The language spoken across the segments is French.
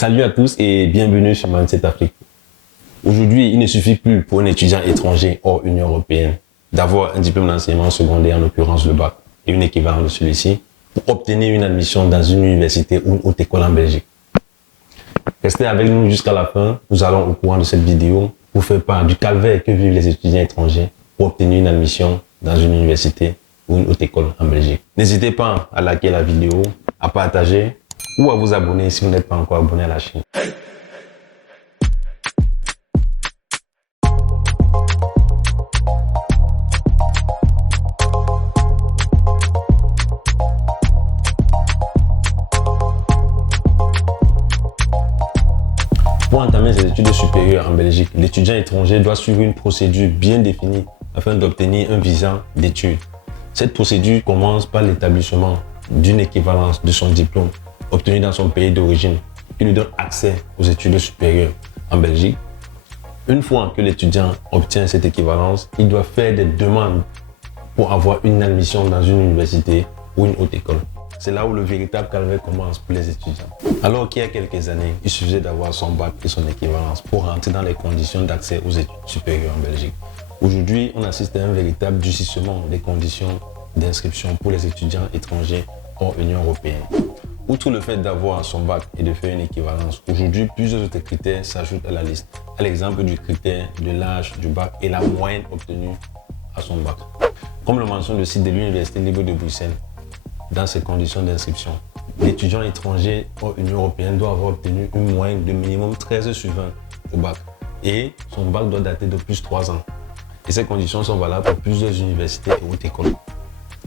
Salut à tous et bienvenue sur Mindset Afrique. Aujourd'hui, il ne suffit plus pour un étudiant étranger hors Union européenne d'avoir un diplôme d'enseignement secondaire, en l'occurrence le bac, et une équivalence de celui-ci, pour obtenir une admission dans une université ou une haute école en Belgique. Restez avec nous jusqu'à la fin. Nous allons au courant de cette vidéo vous faire part du calvaire que vivent les étudiants étrangers pour obtenir une admission dans une université ou une haute école en Belgique. N'hésitez pas à liker la vidéo, à partager ou à vous abonner si vous n'êtes pas encore abonné à la chaîne. Pour entamer ses études supérieures en Belgique, l'étudiant étranger doit suivre une procédure bien définie afin d'obtenir un visa d'études. Cette procédure commence par l'établissement d'une équivalence de son diplôme obtenu dans son pays d'origine qui lui donne accès aux études supérieures en Belgique. Une fois que l'étudiant obtient cette équivalence, il doit faire des demandes pour avoir une admission dans une université ou une haute école. C'est là où le véritable calvaire commence pour les étudiants. Alors qu'il y a quelques années, il suffisait d'avoir son bac et son équivalence pour rentrer dans les conditions d'accès aux études supérieures en Belgique. Aujourd'hui, on assiste à un véritable durcissement des conditions d'inscription pour les étudiants étrangers hors Union européenne. Outre le fait d'avoir son bac et de faire une équivalence, aujourd'hui, plusieurs autres critères s'ajoutent à la liste. À l'exemple du critère de l'âge du bac et la moyenne obtenue à son bac. Comme le mentionne le site de l'Université libre de Bruxelles, dans ses conditions d'inscription, l'étudiant étranger hors Union européenne doit avoir obtenu une moyenne de minimum 13 sur 20 au bac et son bac doit dater de plus de 3 ans. Et ces conditions sont valables pour plusieurs universités et hautes écoles.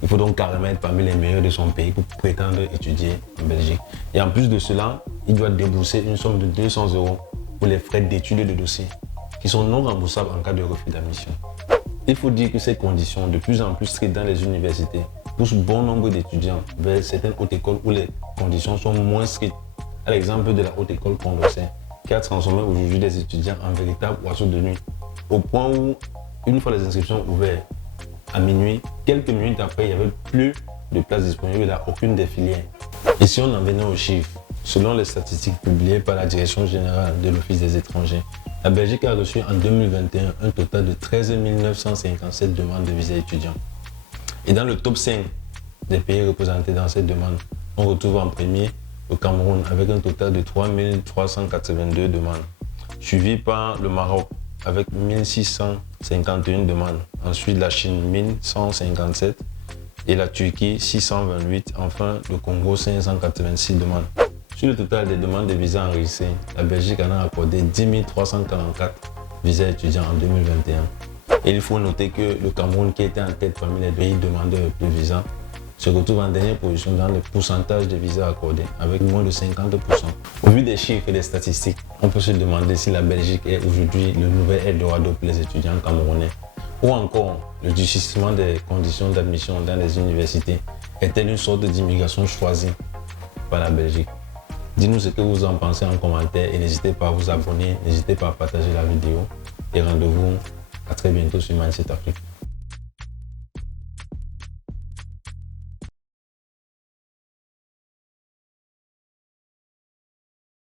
Il faut donc carrément être parmi les meilleurs de son pays pour prétendre étudier en Belgique. Et en plus de cela, il doit débourser une somme de 200 € pour les frais d'études de dossier, qui sont non remboursables en cas de refus d'admission. Il faut dire que ces conditions, de plus en plus strictes dans les universités, poussent bon nombre d'étudiants vers certaines hautes écoles où les conditions sont moins strictes. À l'exemple de la haute école Condorcet, qui a transformé aujourd'hui les étudiants en véritables oiseaux de nuit, au point où, une fois les inscriptions ouvertes, à minuit, quelques minutes après, il n'y avait plus de place disponible dans aucune des filières. Et si on en venait aux chiffres, selon les statistiques publiées par la Direction générale de l'Office des étrangers, la Belgique a reçu en 2021 un total de 13 957 demandes de visa étudiants. Et dans le top 5 des pays représentés dans cette demande, on retrouve en premier le Cameroun avec un total de 3 382 demandes, suivi par le Maroc avec 1651 demandes, ensuite la Chine 1157 et la Turquie 628, enfin le Congo 586 demandes. Sur le total des demandes de visas enregistrées, la Belgique en a accordé 10 344 visas étudiants en 2021. Et il faut noter que le Cameroun, qui était en tête parmi les pays demandeurs de visas, se retrouve en dernière position dans le pourcentage de visas accordés, avec moins de 50%. Au vu des chiffres et des statistiques, on peut se demander si la Belgique est aujourd'hui le nouvel Eldorado pour les étudiants camerounais, ou encore le durcissement des conditions d'admission dans les universités est-elle une sorte d'immigration choisie par la Belgique. Dites-nous ce que vous en pensez en commentaire et n'hésitez pas à vous abonner, n'hésitez pas à partager la vidéo et rendez-vous à très bientôt sur Mindset Afrique.